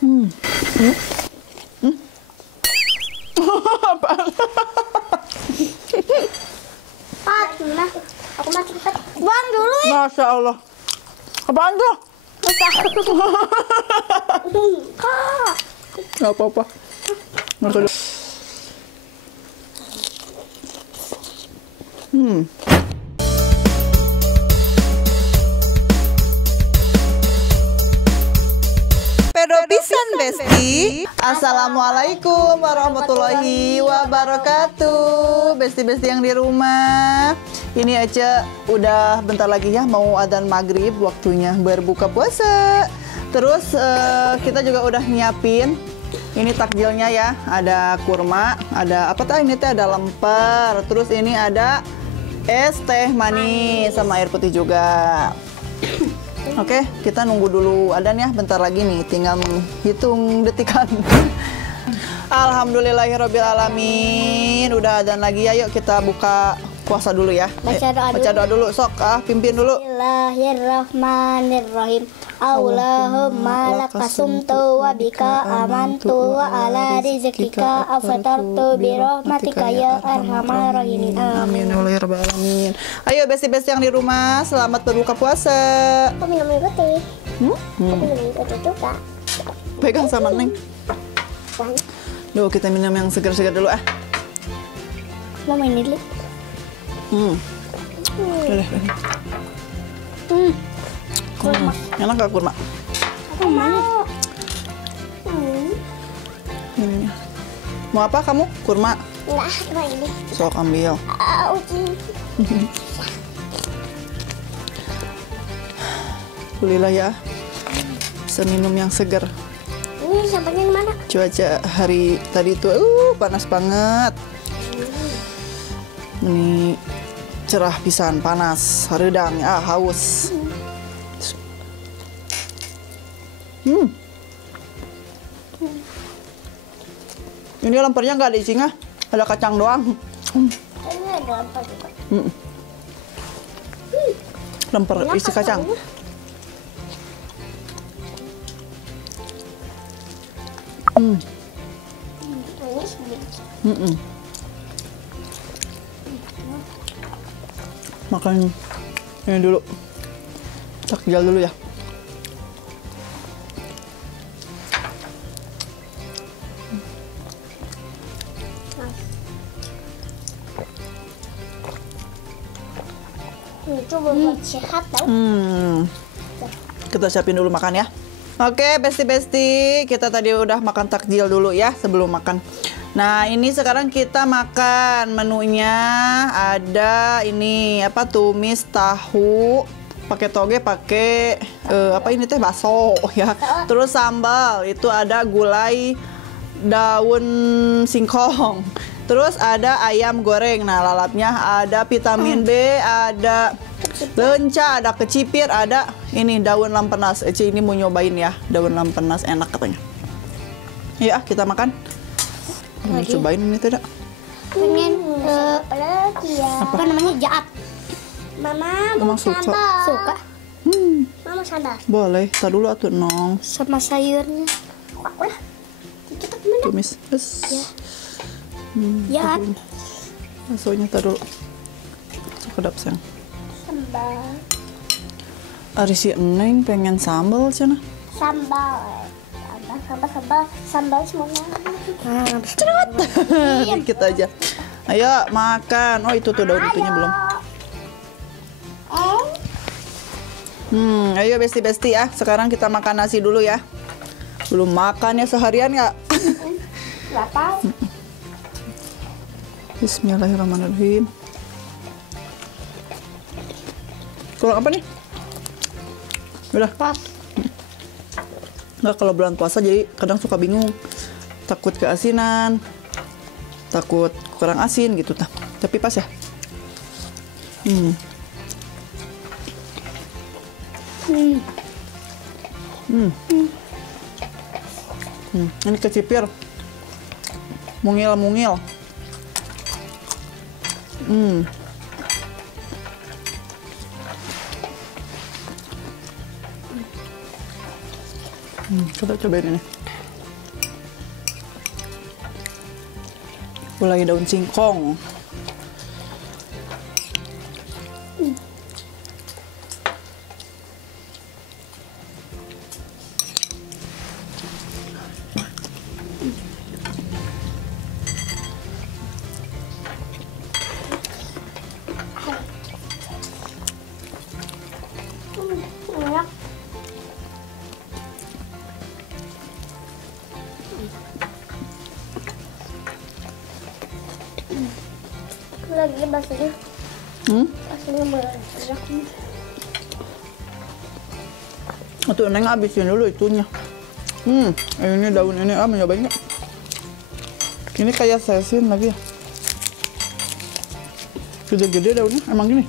Aku masih cepet. Buang dulu ya. Masya Allah. Apaan tuh? Gak apa-apa. Makan dulu. Pedo pisan Besti. Assalamualaikum warahmatullahi wabarakatuh. Besti-besti yang di rumah. Ini aja udah bentar lagi ya mau adzan maghrib, waktunya berbuka puasa. Terus kita juga udah nyiapin ini takjilnya ya. Ada kurma, ada apa tah ini teh, ada lemper. Terus ini ada es teh manis sama air putih juga. Oke, kita nunggu dulu adzan ya, bentar lagi nih, tinggal menghitung detikan. Alhamdulillahirrabbilalamin, udah adzan lagi ya, yuk kita buka puasa dulu ya. Baca doa dulu, sok pimpin dulu. Bismillahirrahmanirrahim. Allahumma lakasumtu wa bika amantu wa ala rizkika afatartu bi rahmatika ya arhamar rahimin. Amin ya rabbal alamin. Ayo besti-besti yang di rumah, selamat berbuka puasa. Aku minum air putih. Aku minum air putih juga. Pegang sama Neng. Duh, kita minum yang segar-segar dulu ah. Mau main dulu. Udah. Kurma. Enak gak kurma? Aku mau. Ini. Mau apa kamu? Kurma? Enggak, cuma ini. Sok ambil. Uji. Alhamdulillah ya. Bisa minum yang segar. Ini sampahnya di mana? Cuaca hari tadi itu panas banget. Ini cerah pisan, panas, hareudang ya, haus. Ini lempernya nggak ada isinya, ada kacang doang. Ini ada lemper juga. Lemper isi kacang. Ini sedikit. Makan ini dulu, takjil dulu ya. Itu buat sehat tau. Kita siapin dulu makan ya. Oke, besti-besti, kita tadi udah makan takjil dulu ya sebelum makan. Nah, ini sekarang kita makan menunya. Ada ini apa, tumis tahu pakai toge, pakai apa ini teh, bakso ya. Terus sambal itu ada gulai daun singkong. Terus ada ayam goreng. Nah, lalapnya ada vitamin B, ada lenca, ada kecipir, ada ini daun lampenas. Eci ini mau nyobain ya, daun lampenas enak katanya. Ya, kita makan. Cobain ini tidak? Pengen apa namanya, jaat. Mama mau suka. sambal. Suka. Mama sambal. Boleh, tar dulu atuh nong. Sama sayurnya. Udah. Kita kemana? Tumis. Ya. Jaat. Baksonya tar dulu. Sekedap sayang. Sambal. Ari si Neng pengen sambal cenah. Sambal semuanya. Cerot. Dikit aja. Ayo makan. Oh, itu tuh daun itunya belum. Ayo besti-besti ya. Sekarang kita makan nasi dulu ya. Belum makan ya seharian ya. Berapa? Bismillahirrahmanirrahim. Kurang apa nih? Udah. Pas. Nggak, kalau bulan puasa jadi kadang suka bingung. Takut keasinan. Takut kurang asin gitu. Tapi pas ya. Ini kecipir. Mungil-mungil. Kita cobain ini. Gulai daun singkong. Enak. Lagi basahnya. Basahnya banyak. Itu Neng habisin dulu itunya. Ini daun ini nyobain nggak? Ini kayak sesin lagi ya. Gede-gede daunnya, emang gini.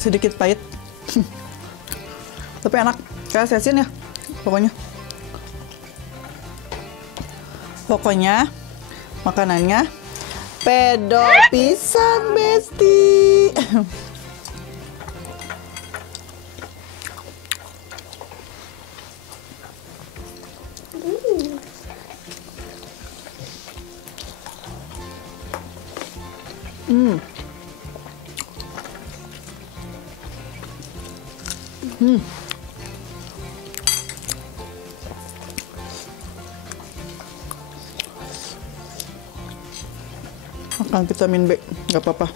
Sedikit pahit. Tapi enak, kayak sesin ya. Pokoknya makanannya pedo pisan besti. Makan vitamin B, nggak apa-apa.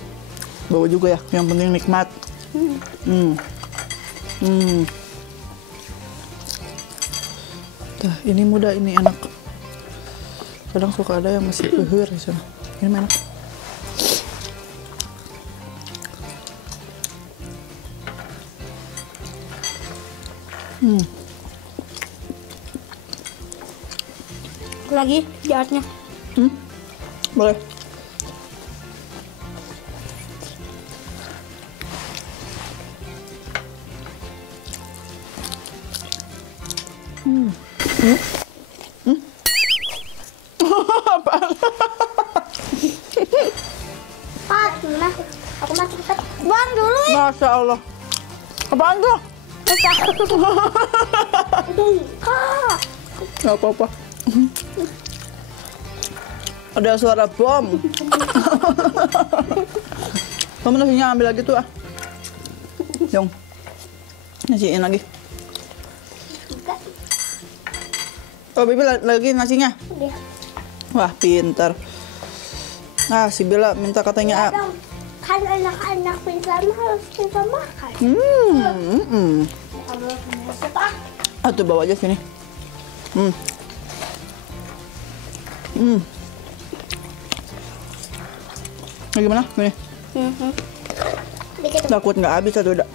Bawa juga ya, yang penting nikmat. Nah, ini mudah, ini enak. Kadang suka ada yang masih kehur di sana. Ini enak. Lagi jahatnya. Boleh. Aku mati cepet. Buang dulu ya. Masya Allah. Apaan tuh? Nggak apa-apa. Ada suara bom. Kamu nasinya ambil lagi tuh ah. Dong. Nasiin lagi. Oh, Bibi lagi nasinya. Wah, pintar. Nah, si Bella minta katanya. Kan anak-anak pintar harus kita makan. Tuh bawa aja sini. Nah, gimana? Gini. Takut nggak habis atau udah?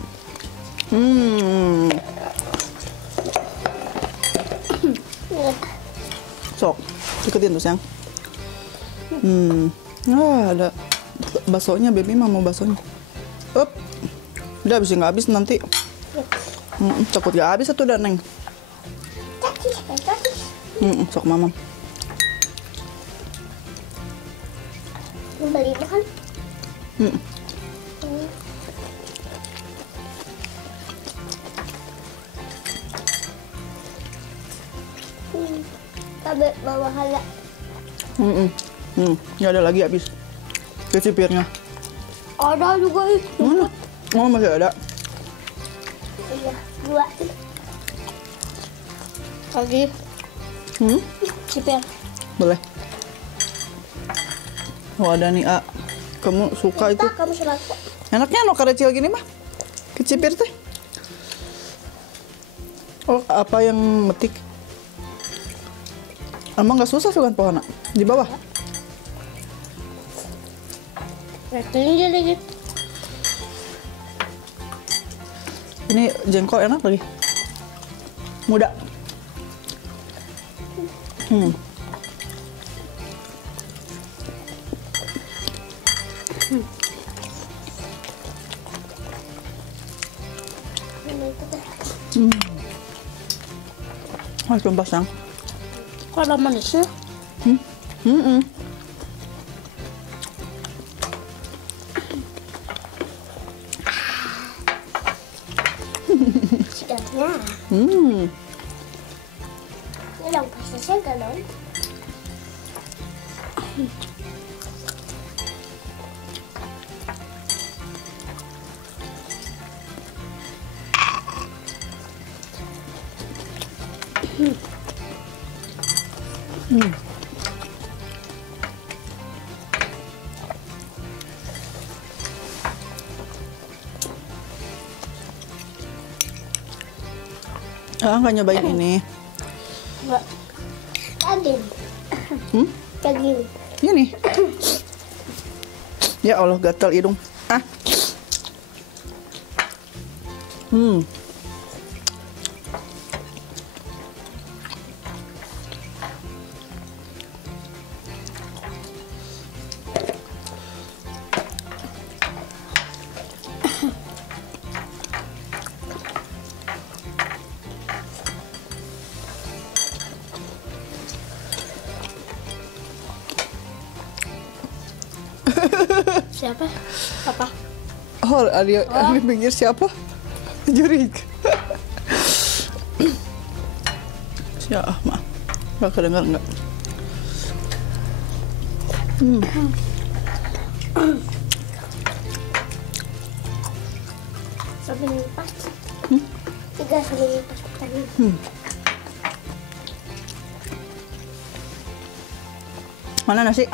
Sok, deketin tuh sayang. Ada baksonya, Baby mah mau baksonya. Up, udah habis nggak habis nanti. Takut nggak habis atau udah Neng? Sok mamam. Beli makan. Tapi bawa hala. Nggak ada lagi habis. Kecipirnya. Ada juga itu. Mana? Oh, masih ada. Iya, 2. Lagi. Cipir. Boleh. Oh, ada nih, A. Kamu suka itu? Kamu suka. Enaknya no kecil gini mah. Kecipir teh. Oh, apa yang metik? Emang nggak susah sukan pohon di bawah? Tinggi lagi. Ini jengkol enak lagi. Muda. Masih pasang. Kok ada manisnya? Sedapnya. Ini dong pasisnya enggak dong? Nggak nyobain ini. Enggak. Daging. Daging. Ini. Ya Allah, gatal hidung. Ah. Siapa? Apa? Oh, ada pinggir siapa? Jurik. Siapa? Maaf. Nggak kedengar nggak? Sampai lipat. 3 sampai lipat tadi. Mana nasi?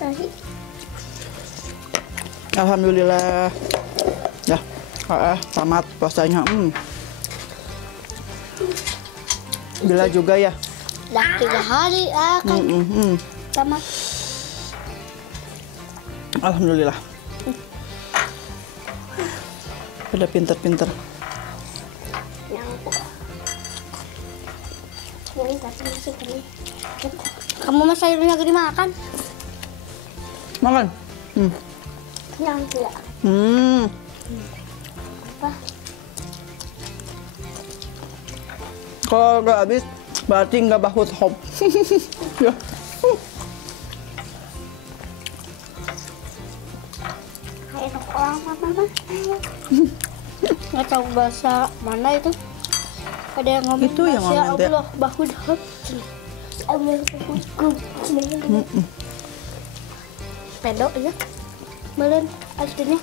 Nasi. Alhamdulillah. Ya, tamat puasanya. Bila juga ya. Dah 3 hari akan tamat. Alhamdulillah. Pada pinter-pinter. Kamu mas sayurnya gak dimakan? Makan. Yang tidak. Apa? Kalau nggak habis, berarti nggak bahut hop. Ya. Kayak orang apa? Nggak tahu bahasa mana itu. Ada yang ngomong Itu yang bahasa ngomong, Teh. Allah bahut hop. Allah bahut. Pedo aja. Melen aslinya.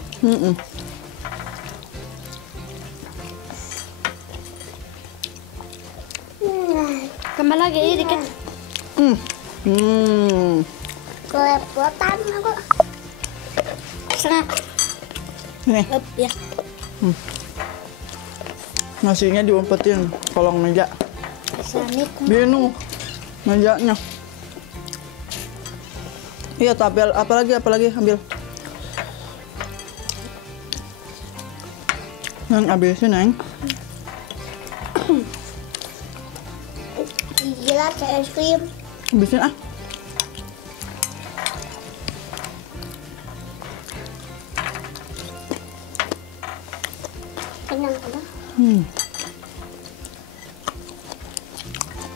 Tambah lagi ini dikit. Kelepotan aku. Setengah. Nih, Ya. nasinya diumpetin kolong meja. Islamic. Binu mejanya. Iya, tapi apalagi ambil. Neng habisin, Neng. Gila, kayak es krim. Habisin ah. Kenyang kan?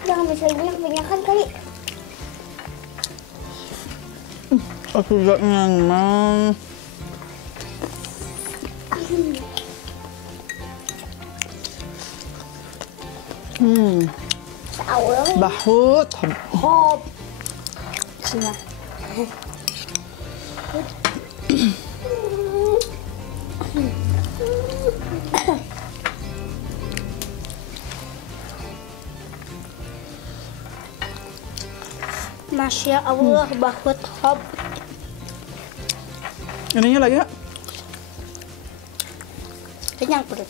Jangan bisa banyak-banyakan kali. Aku juga nyaman. Sahur. Bahut. Hop. Sini. Masya Allah, bahut hop. Ininya lagi nggak? Kenyang perut.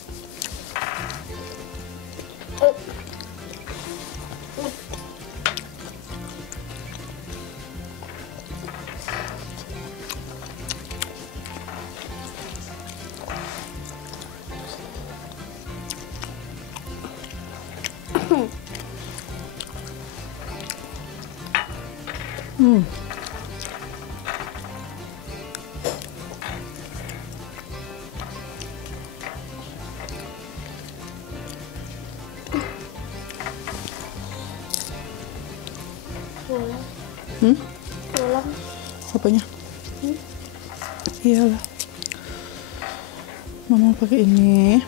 Pulang. Hmm? Pulang. Apanya? Iyalah. Mama pakai ini.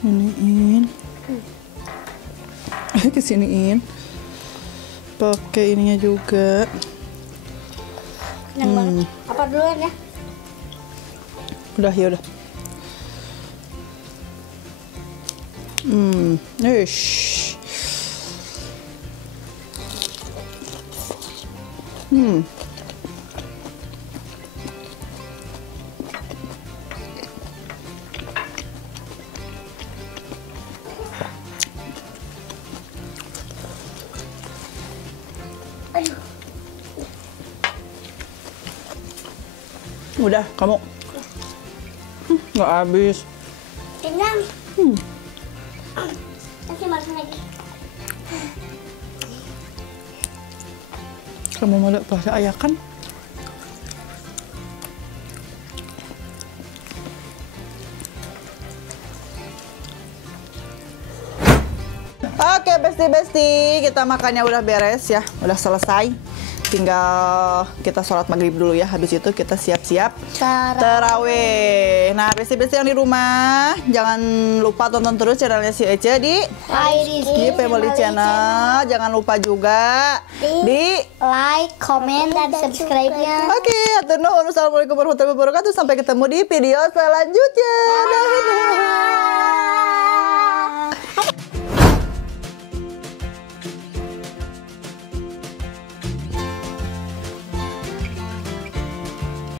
Iniin. Kesiniin. Pakai ininya juga. Kenyang banget. Apa duluan ya? Udah, ya udah. Ish. Aduh. Udah, kamu. Nggak habis. Kenyang. Nanti makan lagi. Kamu malah bahasa ayah kan? Oke, besti-besti, kita makannya udah beres ya, udah selesai. Tinggal kita sholat maghrib dulu ya. Habis itu kita siap-siap terawih. Nah, besti-besti yang di rumah, jangan lupa tonton terus channelnya si Ece di Rizky Family Channel. Jangan lupa juga di like, komen, dan subscribe-nya. Oke, atur nuhun. Assalamualaikum warahmatullahi wabarakatuh. Sampai ketemu di video selanjutnya. Dadah.